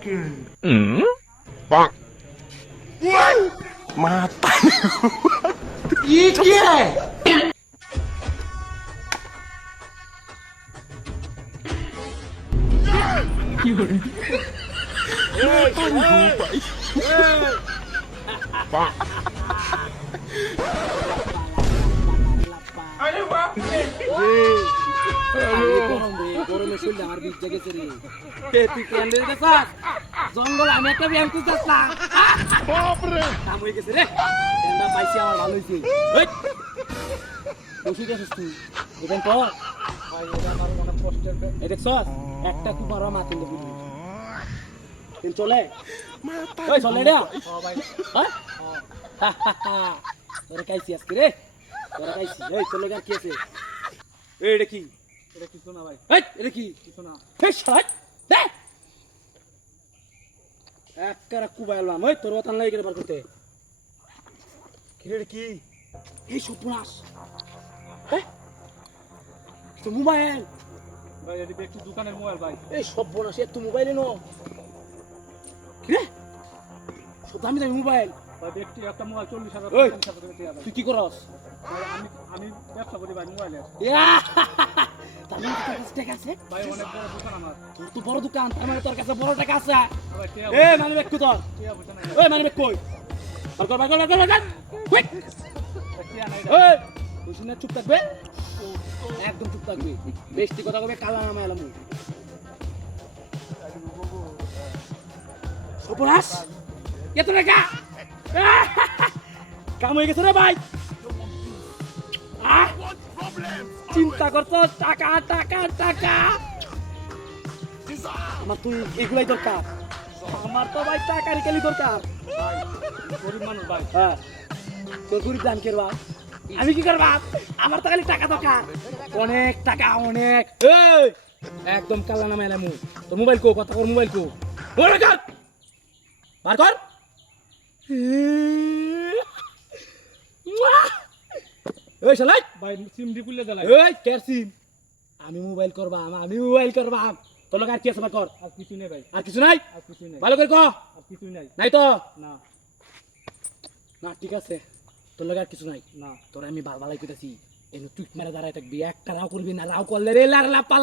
Bonk. Mata. Bonk. গরমে শরীর আমার বিষ জেগেছে রে তুই প্ল্যান দিয়ে গেছাস জঙ্গল আমি একটা ব্যায়াম করতেছ না কাম হয়ে গেছে রে প্ল্যানটা পাইছি আমার ভালো হয়েছে বসে গেছিস তুই দেখেন তো ভাই এটা আমার মনে কষ্টের এই দেখছস একটা কুমার মাতিন দে বুঝলি তুই চলে ওই চলে রে ভাই হ্যাঁ তোরা কাইছি আজকে রে তোরা কাইছি এই চলে গা কি আছে এই এটা কি এটা কিছু না ভাই এই এটা কি কিছু না এই শাট দে একরা কুবাইলাম ওই তোর ওতান লাগি করে বার করতে কি রে কি এই সুপ্রাস হ্যাঁ তো মোবাইল ভাই এটা একটু দোকানের মোবাইল ভাই এই সব বোনাস এত মোবাইল এনো কি রে সব দামি দামি মোবাইল ভাই ব্যক্তি একটা মোবাইল 40,000 টাকা তুই কি করস আমি ব্যবসা করি ভাই মোবাইলের তাহলে তোর কাছে টাকা আছে ভাই অনেক বড় দোকান আমার তোর তো বড় দোকান তার মানে তোর কাছে বড় টাকা আছে এই মানে বেক তোর এই মানে বেক কই বাগর কুইক এই তুই শুনে চুপ থাকবে একদম চুপ থাকবে বেশি কথা কবে কালা নামে এলাম সপরাস এত টাকা কাম হয়ে গেছে রে ভাই চিন্তা করতো টাকা টাকা টাকা আমার তুই এগুলাই দরকার আমার তো ভাই টাকারই খালি দরকার গরিব মানুষ ভাই হ্যাঁ তোর গরিব দান করবা আমি কি করবা আমার তো খালি টাকা দরকার অনেক টাকা অনেক এই একদম কালা নামে এলাম তোর মোবাইল কো কথা কর মোবাইল কো বার কর বার কর এই শালাই ভাই সিম ডিপুলে জ্বালাই এই কেয়ার সিম আমি মোবাইল করবা তোর লগে আর কি আছে কর আর কিছু নেই ভাই আর কিছু নাই ভালো করে কর আর কিছু নাই তো না না ঠিক আছে তোর লগে আর কিছু নাই না তোর আমি ভালাই কইতাছি এনে টুক মেরে দাঁড়ায় থাকবি একটা রাও করবি না রাও করলে রে লার লাপা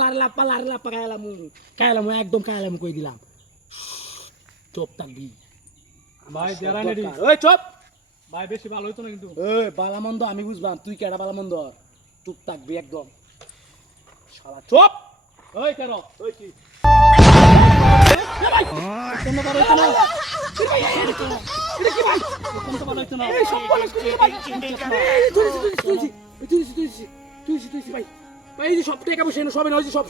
কায়লাম একদম কায়লাম কই দিলাম চুপ থাকবি ভাই দেরানি ওই চুপ ভাই বেশি ভালো হইতো না কিন্তু এই বালামন্দ আমি বুঝবাম তুই কেডা বালামন্দ চুপ থাকবি একদম শালা চুপ ওই কেন ওই কি ভাই কোন বার হইতো না এটা কি ভাই কোন বার হইতো না এই সব বলছ তুই ভাই ভাই এই সব টাকা বসে না সব না ওই সব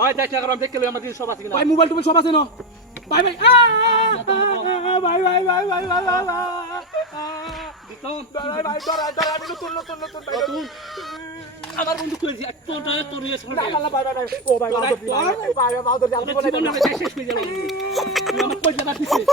ওই দেখ না আমি দেখতে লই আমার দিন সব আছে কিনা ভাই মোবাইল সব আছে না ভাই ভাই আমার বন্ধু কইছি তোরটা তোর ইয়ে ছড়া ও ভাই ও ভাই শেষ হয়ে গেল তুই আমার কই জানা দিছিস